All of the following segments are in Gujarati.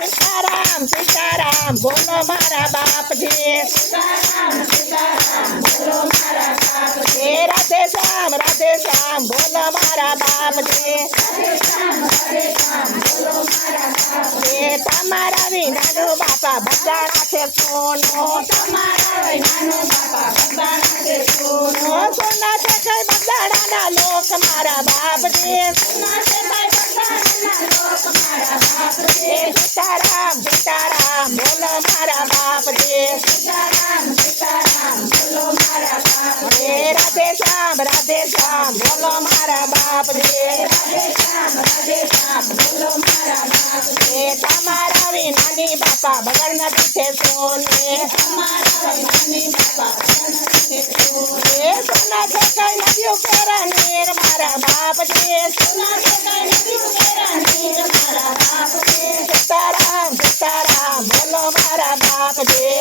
સીતારામ સીતારામ બોલો મારા બાપજી રાધે શ્યામ બોલો મારા બાપજી તમારા વિનાનું બાપા બધાના છે સોનું સોના છે કઈ બધાના લોક મારા બાપજી સીતારામ સીતારામ બોલો મારા બાપજી રાધે શ્યામ બોલો મારા બાપજી તમારા વિનાની બાપા બગડ નથી છે સોને સોના છે કઈ નદીઓ પેરા નીર મારા બાપજી સીતારામ સીતારામ બોલો મારા બાપજી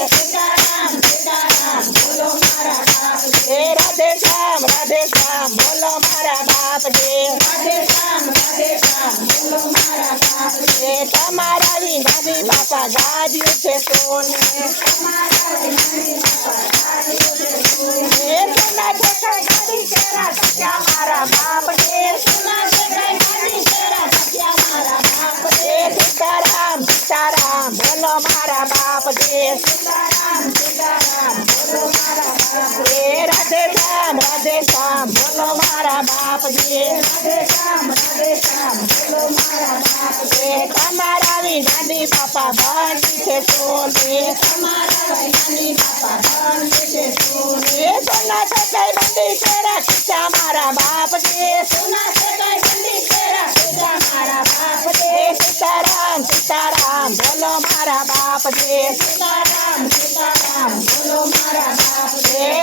રાધે શ્યામ બોલો મારા બાપજી તમારા વિનાની બાપા ગાડ્યું છે સોને સોના છે કઈ ગાડી કેરા સખ્યા મારા બાપજી સીતારામ સીતારામ બોલો મારા બાપજી રાધે શ્યામ બોલો મારા બાપજી તમારા વિનાની બાપા બંધી છે સોને સોના છે કઈ બંધી કેરા ખીચા મારા બાપજી સીતારામ સીતારામ બોલો મારા બાપજી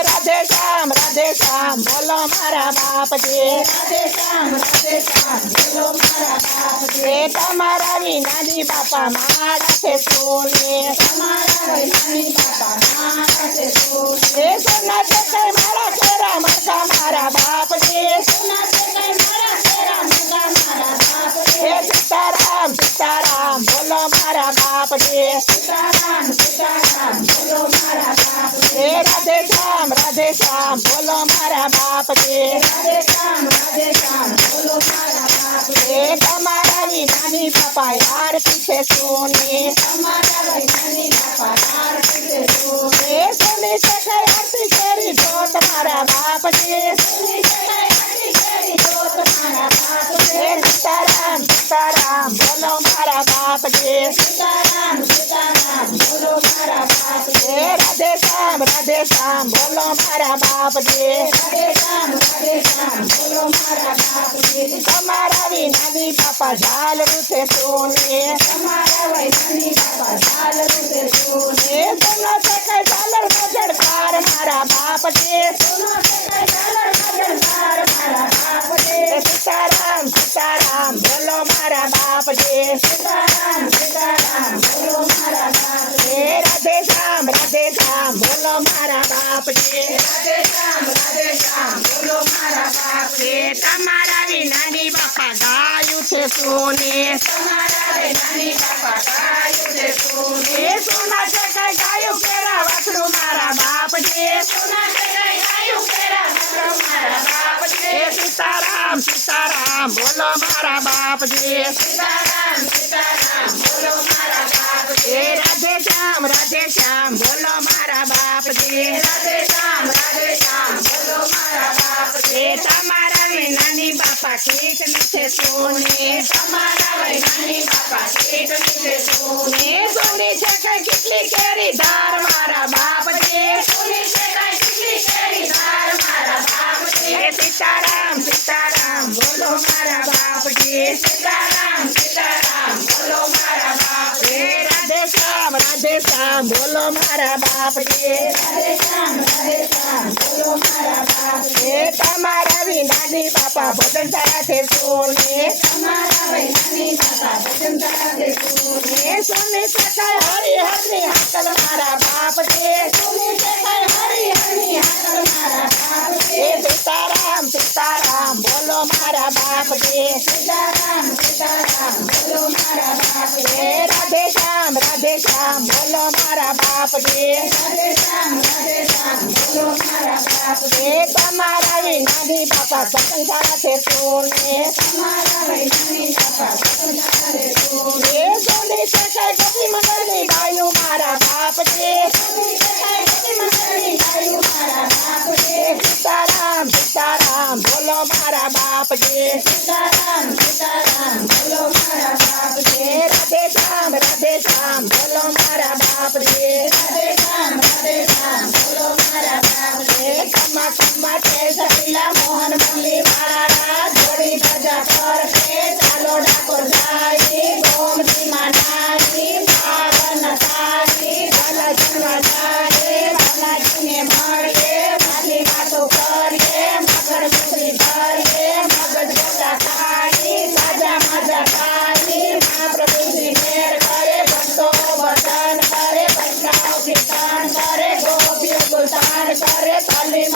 રાધે શ્યામ બોલો મારા બાપજી તમારા વિનાની બાપા મારા છે સોને સોના છે કઈ મારા ફેરા મરકા મારા બાપજી સીતારામ સીતારામ બોલો મારા બાપજી રાધે શ્યામ બોલો મારા બાપજી તમારા વિનાની બાપા આરતી છે સોને સોને છે કઈ આરતી કરી જો તમારા બાપજી સીતારામ સીતારામ બોલો મારા બાપજી રાધે શ્યામ બોલો મારા બાપજી તમારા વિનાની બાપા ઝાલરું છે સોને સોના છે કઈ ઝાલર બજડ પાર મારા બાપજી સીતારામ બોલો મારા બાપજી રાધે શ્યામ બોલો મારા બાપજી તમારા વિનાની બાપા ગાયું છે સોને સોના છે કઈ ગાયું કેરા વાસડું મારા બાપજી સીતારામ સીતારામ બોલો મારા બાપજી રાધે શ્યામ બોલો મારા બાપજી તમારા વિનાની બાપા કીટની છે સોને સોની છે કઈ કેટલી કેરી ધાર મારા બાપજી સીતારામ બોલો મારા બાપજી રાધે શ્યામ બોલો મારા બાપજી તમારા વિનાની બાપા ભજન થયા છે સોને સોને સકાય હરી હરની હાકલ મારા બાપજી સીતારામ બોલો મારા બાપજી બોલો બાપજી એ તમારા વિનાની બાપા સ્વતંત્રતા છે સોને એ સોને છે કઈ ગોપી મંગળની બાયું મારા બાપજી સીતારામ સીતારામ બોલો મારા બાપજી રાધે શ્યામ બોલો મારા બાપજી ખમ્મા ખમ્મા છે સતીલા મોહન મુરલી વાળા જોડી ધજા પર છે ચાલો ડાકોર જાય ગોમતી માનાની પાવન તારી બાલાજીમાં જાય બાલાજીને મળીએ વાલી વાતો કરીએ મગર મુરલી ભરીએ મગજ ગોટા ખાઈ સાજા મજા ખાઈ મહાપ્રભુજી મેર કરે ભક્તો વતન કરે પૈસા કીર્તન કરે ગોપીઓ ગુલતાન કરે તાલી